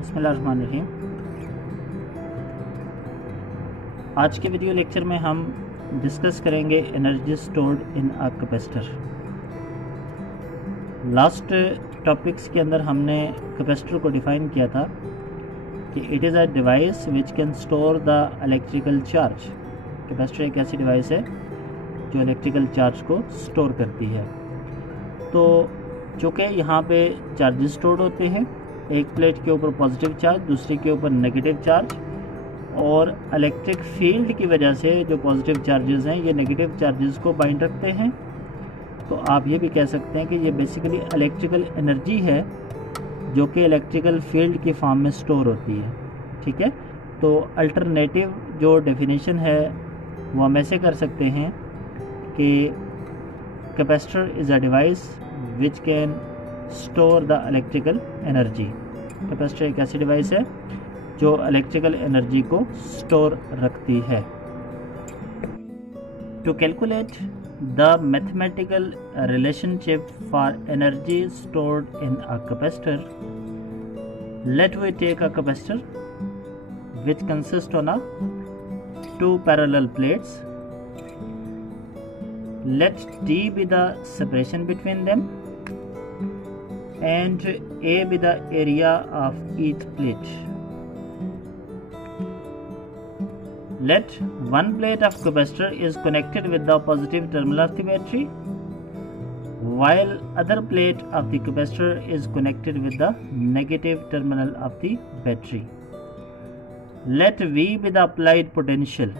बिस्मिल्लाहिर्रहमानिर्रहीम। आज के वीडियो लेक्चर में हम डिस्कस करेंगे energy stored in a capacitor. Last topics के अंदर हमने कैपेसिटर को डिफाइन किया था कि it is a device which can store the electrical charge. Capacitor एक ऐसी डिवाइस है जो इलेक्ट्रिकल चार्ज को स्टोर करती है। तो चूँकि यहाँ पे चार्जेस स्टोर्ड होते हैं, एक प्लेट के ऊपर पॉजिटिव चार्ज, दूसरी के ऊपर नेगेटिव चार्ज, और इलेक्ट्रिक फील्ड की वजह से जो पॉजिटिव चार्जेस हैं ये नेगेटिव चार्जेस को बाइंड रखते हैं। तो आप ये भी कह सकते हैं कि ये बेसिकली इलेक्ट्रिकल एनर्जी है जो कि इलेक्ट्रिकल फील्ड की फॉर्म में स्टोर होती है। ठीक है, तो अल्टरनेटिव जो डेफिनेशन है वो हम ऐसे कर सकते हैं कि capacitor is a device which can store the electrical energy. Capacitor एक ऐसी डिवाइस है जो इलेक्ट्रिकल एनर्जी को स्टोर रखती है। To calculate the mathematical relationship for energy stored in a capacitor, let we take a capacitor which consist on a two parallel plates. Let D be the separation between them and A be the area of each plate. Let one plate of capacitor is connected with the positive terminal of the battery, while other plate of the capacitor is connected with the negative terminal of the battery. Let V be the applied potential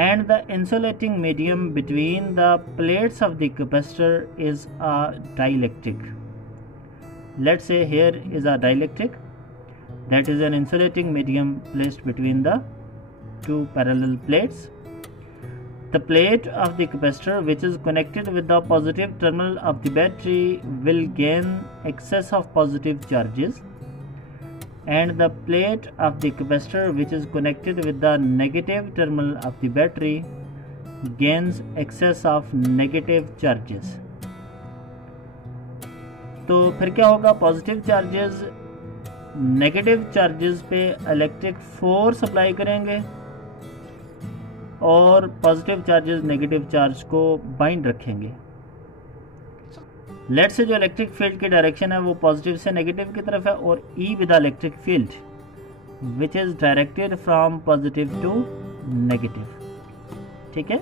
and the insulating medium between the plates of the capacitor is a dielectric. Let's say here is a dielectric, that is an insulating medium placed between the two parallel plates. The plate of the capacitor which is connected with the positive terminal of the battery will gain excess of positive charges, and the plate of the capacitor which is connected with the negative terminal of the battery gains excess of negative charges. तो फिर क्या होगा, positive charges negative charges पे electric force apply करेंगे और positive charges negative charge को bind रखेंगे। Late से जो इलेक्ट्रिक फील्ड की डायरेक्शन है वो पॉजिटिव से नेगेटिव की तरफ है, और E with electric field which is directed from positive to negative. ठीक है,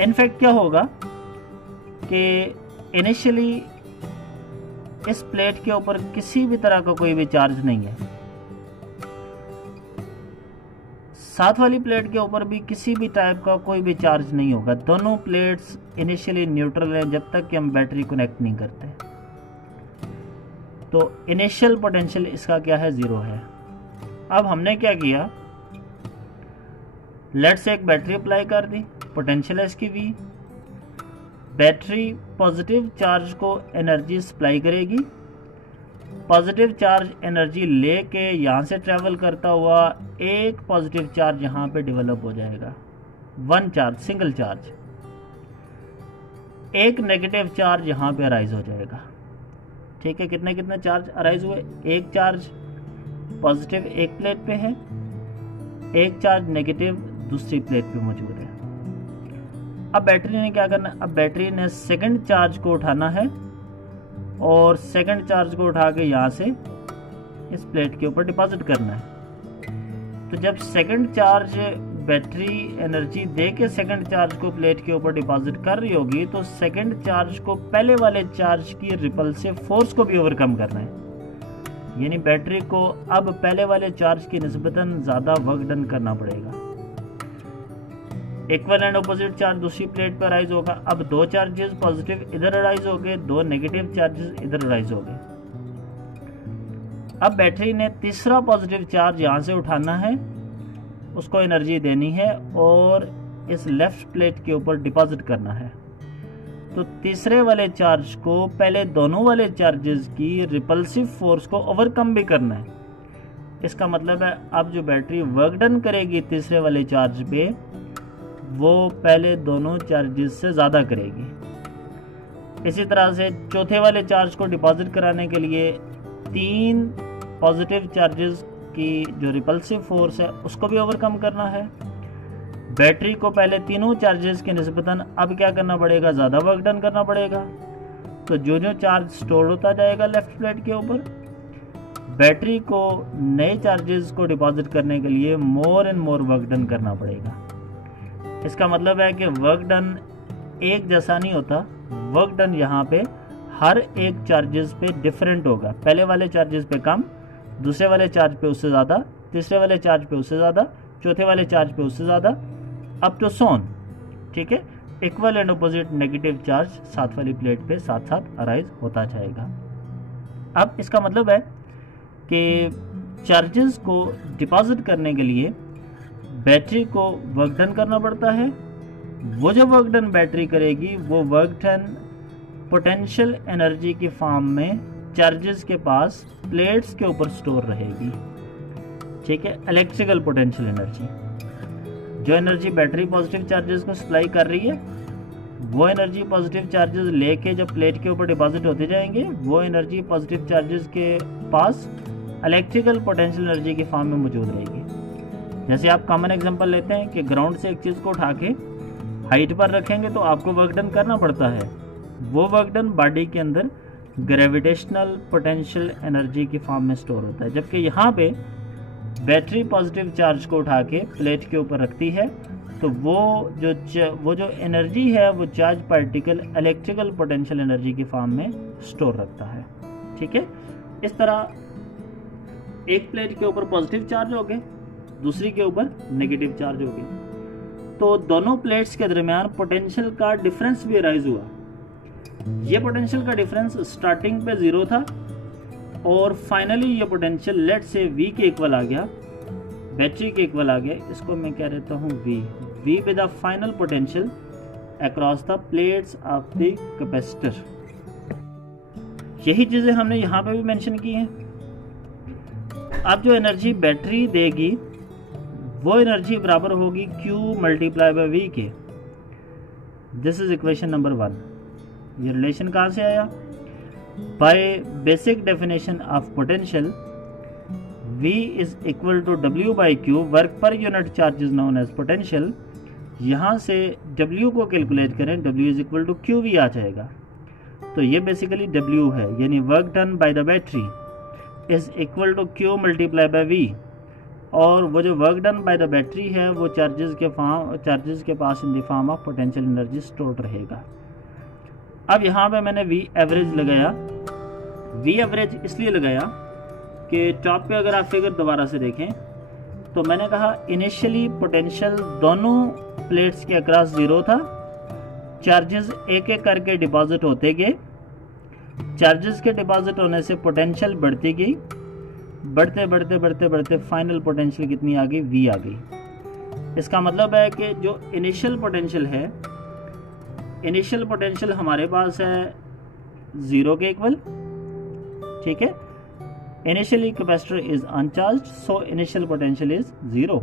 इनफैक्ट क्या होगा कि इनिशियली इस प्लेट के ऊपर किसी भी तरह का कोई भी चार्ज नहीं है, साथ वाली प्लेट के ऊपर भी किसी भी टाइप का कोई भी चार्ज नहीं होगा। दोनों प्लेट्स इनिशियली न्यूट्रल हैं जब तक कि हम बैटरी कनेक्ट नहीं करते। तो इनिशियल पोटेंशियल इसका क्या है, ज़ीरो है। अब हमने क्या किया, लेट से एक बैटरी अप्लाई कर दी, पोटेंशियल है इसकी V। बैटरी पॉजिटिव चार्ज को एनर्जी सप्लाई करेगी, पॉजिटिव चार्ज एनर्जी लेके यहाँ से ट्रेवल करता हुआ एक पॉजिटिव चार्ज यहाँ पे डेवलप हो जाएगा, वन चार्ज, सिंगल चार्ज। एक नेगेटिव चार्ज यहाँ पे अराइज हो जाएगा। ठीक है, कितने कितने चार्ज अराइज हुए, एक चार्ज पॉजिटिव एक प्लेट पे है, एक चार्ज नेगेटिव दूसरी प्लेट पे मौजूद है। अब बैटरी ने क्या करना, अब बैटरी ने सेकंड चार्ज को उठाना है और सेकंड चार्ज को उठा के यहाँ से इस प्लेट के ऊपर डिपॉजिट करना है। तो जब सेकंड चार्ज बैटरी एनर्जी दे के सेकंड चार्ज को प्लेट के ऊपर डिपॉजिट कर रही होगी, तो सेकंड चार्ज को पहले वाले चार्ज की रिपल्सिव फोर्स को भी ओवरकम करना है। यानी बैटरी को अब पहले वाले चार्ज की निस्बतन ज़्यादा वर्क डन करना पड़ेगा। इक्वल एंड अपोजिट चार्ज दूसरी प्लेट पर अराइज होगा। अब दो चार्जेस पॉजिटिव इधर अराइज हो गए, दो नेगेटिव चार्जेस इधर अराइज हो गए। अब बैटरी ने तीसरा पॉजिटिव चार्ज यहाँ से उठाना है, उसको एनर्जी देनी है और इस लेफ्ट प्लेट के ऊपर डिपॉजिट करना है। तो तीसरे वाले चार्ज को पहले दोनों वाले चार्जेस की रिपल्सिव फोर्स को ओवरकम भी करना है। इसका मतलब है अब जो बैटरी वर्क डन करेगी तीसरे वाले चार्ज पे, वो पहले दोनों चार्जेस से ज़्यादा करेगी। इसी तरह से चौथे वाले चार्ज को डिपॉजिट कराने के लिए 3 पॉजिटिव चार्जेस की जो रिपल्सिव फोर्स है उसको भी ओवरकम करना है। बैटरी को पहले तीनों चार्जेस के निस्बतन अब क्या करना पड़ेगा, ज़्यादा वर्क डन करना पड़ेगा। तो जो जो चार्ज स्टोर होता जाएगा लेफ्ट प्लेट के ऊपर, बैटरी को नए चार्जेस को डिपॉजिट करने के लिए more and more work done करना पड़ेगा। इसका मतलब है कि वर्क डन एक जैसा नहीं होता, वर्क डन यहाँ पे हर एक चार्जेस पे डिफरेंट होगा। पहले वाले चार्जेस पे कम, दूसरे वाले चार्ज पे उससे ज़्यादा, तीसरे वाले चार्ज पे उससे ज़्यादा, चौथे वाले चार्ज पे उससे ज़्यादा, अप टू सोन। ठीक है, equal and opposite negative charge साथ वाली प्लेट पे साथ साथ अराइज होता जाएगा। अब इसका मतलब है कि चार्जेस को डिपॉजिट करने के लिए बैटरी को वर्क डन करना पड़ता है। वो जो वर्क डन बैटरी करेगी वो वर्क डन पोटेंशियल एनर्जी की फॉर्म में चार्जेस के पास प्लेट्स के ऊपर स्टोर रहेगी। ठीक है, इलेक्ट्रिकल पोटेंशियल एनर्जी, जो एनर्जी बैटरी पॉजिटिव चार्जेस को सप्लाई कर रही है वो एनर्जी पॉजिटिव चार्जेस लेके जब प्लेट के ऊपर डिपॉजिट होते जाएंगे, वो एनर्जी पॉजिटिव चार्जेस के पास इलेक्ट्रिकल पोटेंशियल एनर्जी की फॉर्म में मौजूद रहेगी। जैसे आप कॉमन एग्जांपल लेते हैं कि ग्राउंड से एक चीज़ को उठा के हाइट पर रखेंगे तो आपको वर्क डन करना पड़ता है। वो वर्क डन बॉडी के अंदर ग्रेविटेशनल पोटेंशियल एनर्जी की फॉर्म में स्टोर होता है, जबकि यहाँ पे बैटरी पॉजिटिव चार्ज को उठा के प्लेट के ऊपर रखती है तो वो जो एनर्जी है वो charge particle electrical potential energy की फॉर्म में स्टोर रखता है। ठीक है, इस तरह एक प्लेट के ऊपर पॉजिटिव चार्ज हो गए, दूसरी के ऊपर नेगेटिव चार्ज हो गए, तो दोनों प्लेट्स के दरमियान पोटेंशियल का डिफरेंस भी अराइज हुआ। ये पोटेंशियल का डिफरेंस स्टार्टिंग पे 0 था और फाइनली ये पोटेंशियल लेट से V के इक्वल आ गया, बैटरी के इक्वल आ गया। इसको मैं क्या रहता हूँ V पे the final potential across the plates of the capacitor. यही चीजें हमने यहाँ पे भी मेंशन की हैं। अब जो एनर्जी बैटरी देगी वो एनर्जी बराबर होगी Q मल्टीप्लाई बाय V के। This is equation number 1। ये रिलेशन कहाँ से आया? By basic definition of potential V is equal to W by Q, work per unit charge is known as potential. यहाँ से W को कैलकुलेट करें, W is equal to QV आ जाएगा। तो ये बेसिकली W है, यानी work done by the battery is equal to Q multiply by V। और वो जो work done by the battery है वो चार्जेस के पास in the form of potential energy stored रहेगा। अब यहाँ पे मैंने V एवरेज लगाया। V एवरेज इसलिए लगाया कि टॉप पे अगर आप फिगर दोबारा से देखें तो मैंने कहा इनिशियली पोटेंशियल दोनों प्लेट्स के अक्रॉस 0 था, चार्जेस एक एक करके डिपॉजिट होते गए, चार्जेस के डिपॉजिट होने से पोटेंशियल बढ़ती गई, बढ़ते बढ़ते बढ़ते बढ़ते फाइनल पोटेंशियल कितनी आ गई? V आ गई। इसका मतलब है कि जो इनिशियल पोटेंशियल है, इनिशियल पोटेंशियल हमारे पास है 0 के इक्वल। ठीक है, initially capacitor is uncharged, so initial potential is 0।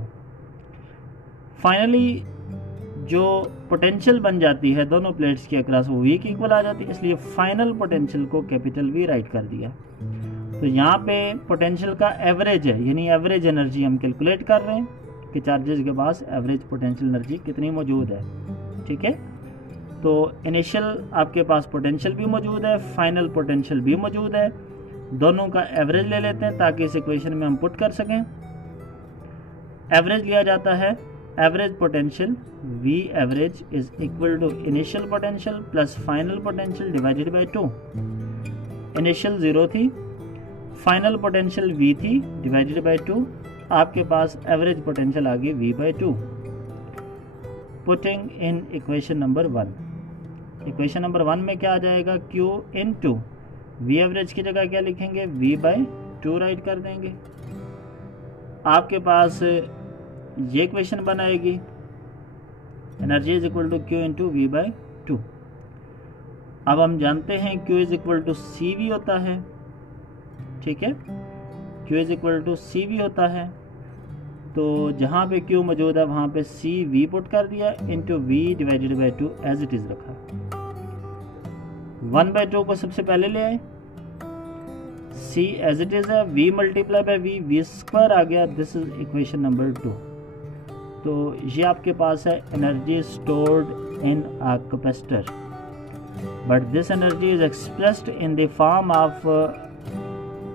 Finally जो पोटेंशियल बन जाती है दोनों प्लेट्स के अक्रॉस वो V के इक्वल आ जाती है, इसलिए फाइनल पोटेंशियल को कैपिटल V राइट कर दिया। तो यहाँ पे पोटेंशियल का एवरेज है, यानी एवरेज एनर्जी हम कैलकुलेट कर रहे हैं कि चार्जेस के पास एवरेज पोटेंशियल एनर्जी कितनी मौजूद है। ठीक है, तो इनिशियल आपके पास पोटेंशियल भी मौजूद है, फाइनल पोटेंशियल भी मौजूद है, दोनों का एवरेज ले लेते हैं ताकि इस इक्वेशन में हम पुट कर सकें। एवरेज लिया जाता है, average potential V average is equal to initial potential plus final potential divided by 2। Initial 0 थी, फाइनल पोटेंशियल V थी, डिवाइडेड बाय 2, आपके पास एवरेज पोटेंशियल आ गई V by 2। Putting in equation number 1। Equation number 1 में क्या आ जाएगा? Q इनटू V एवरेज की जगह क्या लिखेंगे? V बाय 2 राइट कर देंगे। आपके पास ये इक्वेशन बनाएगी, energy is equal to Q into V by 2। अब हम जानते हैं Q is equal to CV होता है। ठीक है, Q is equal to CV होता है, तो जहाँ पे Q मौजूद है वहाँ पे CV पुट कर दिया into V divided by 2 as it is रखा। 1/2 को सबसे पहले ले आए, सी एज इट इज़ है, V multiply by V, V square आ गया, दिस इज इक्वेशन नंबर 2। तो ये आपके पास है energy stored in a capacitor, but this energy is expressed in the form of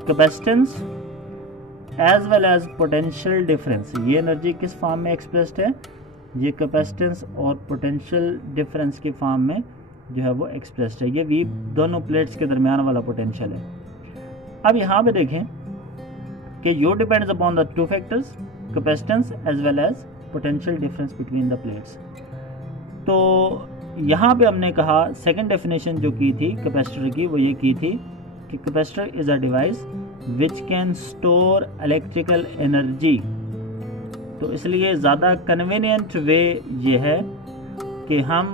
capacitance as well as potential difference. ये energy किस form में एक्सप्रेस्ड है? ये कैपेसिटेंस और पोटेंशियल डिफरेंस के फॉर्म में जो है वो एक्सप्रेस्ड है। ये वी दोनों प्लेट्स के दरमियान वाला पोटेंशियल है। अब यहाँ पे देखें कि U depends upon the two factors, capacitance as well as potential difference between the plates. तो यहाँ पे हमने कहा सेकंड डेफिनेशन जो की थी कैपेसिटर की, वो ये की थी कि capacitor is a device which can store electrical energy. तो इसलिए ज़्यादा कन्वीनियंट वे ये है कि हम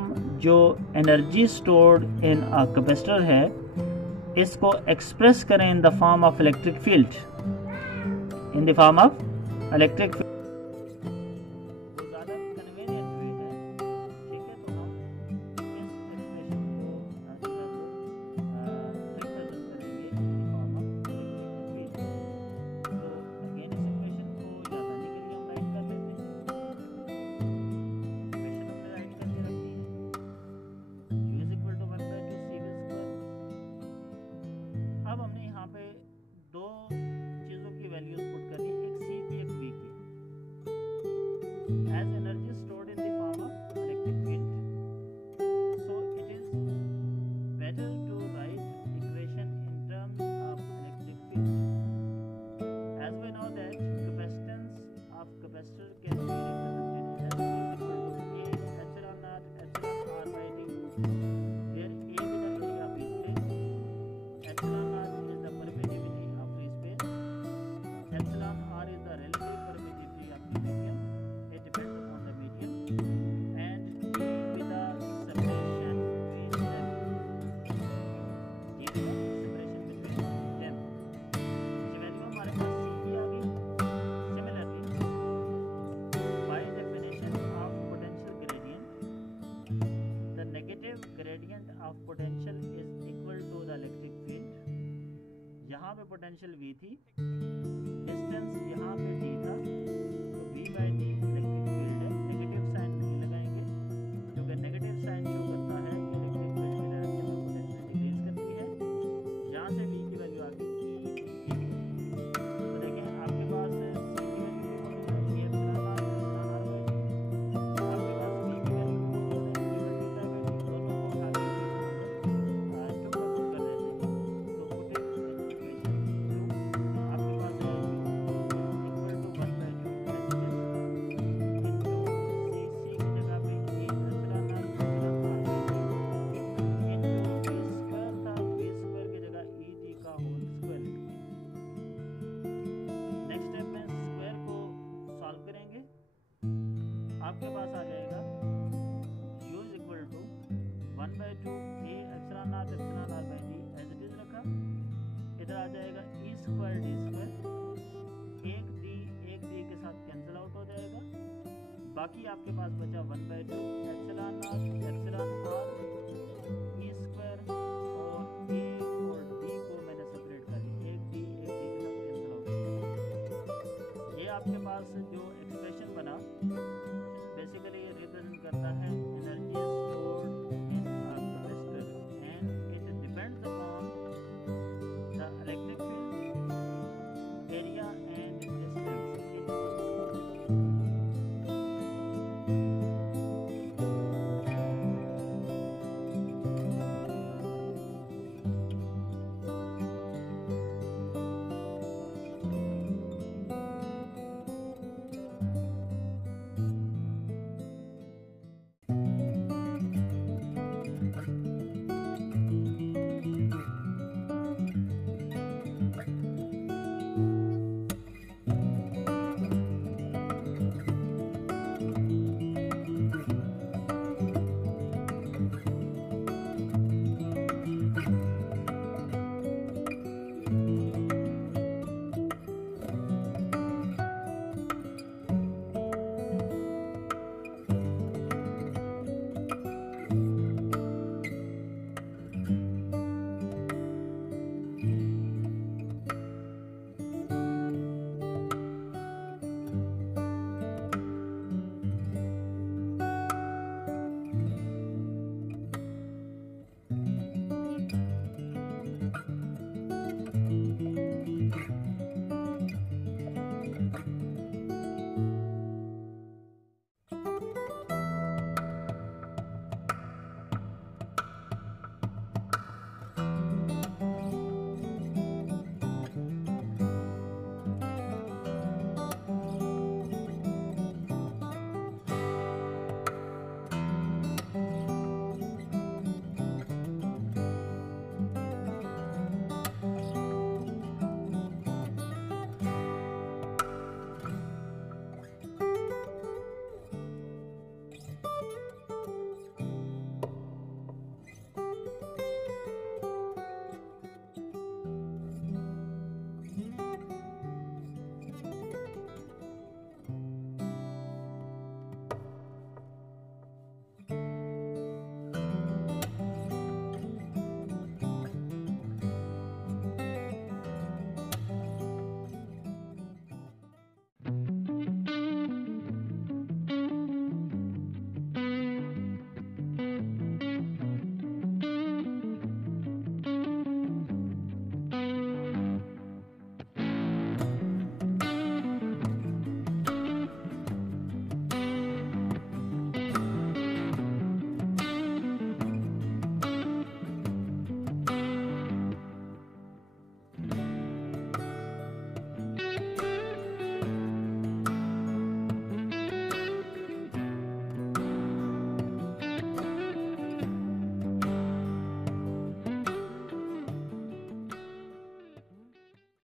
जो energy stored in a capacitor है इसको एक्सप्रेस करें इन the form of electric field, in the form of electric field. अब हमने यहाँ पे दो चीज़ों की वैल्यूज पुट करनी, एक सी की एक वी की। As energy stored in the form of electric field, so it is better to write equation in terms of electric field. As we know that capacitance of capacitor can be represented as E equal to A epsilon naught epsilon R by D, where A is the area of each plate, epsilon gradient of potential is equal to the electric field। यहाँ पे potential V थी, distance यहाँ पे D था, तो V by D electric field है। Negative sign नहीं लगाएंगे क्योंकि नेगेटिव साइन शो करता है कि इलेक्ट्रिक फील्ड की डायरेक्शन में पोटेंशियल डिक्रीज करती है। यहाँ से V की वैल्यू आ गई E। तो देखें आपके पास C की वैल्यू आपके पास आ जाएगा u is equal to 1/2 a epsilon naught epsilon r by d as it is रखा। इधर आ जाएगा e स्क्वायर d स्क्वायर, एक d के साथ कैंसिल आउट हो जाएगा। बाकी आपके पास बचा 1/2 epsilon naught epsilon r e square, और a और d को मैंने सेपरेट कर दिया, एक d के साथ कैंसिल आउट हो जाएगा। ये आपके पास जो एक्सप्रेशन बना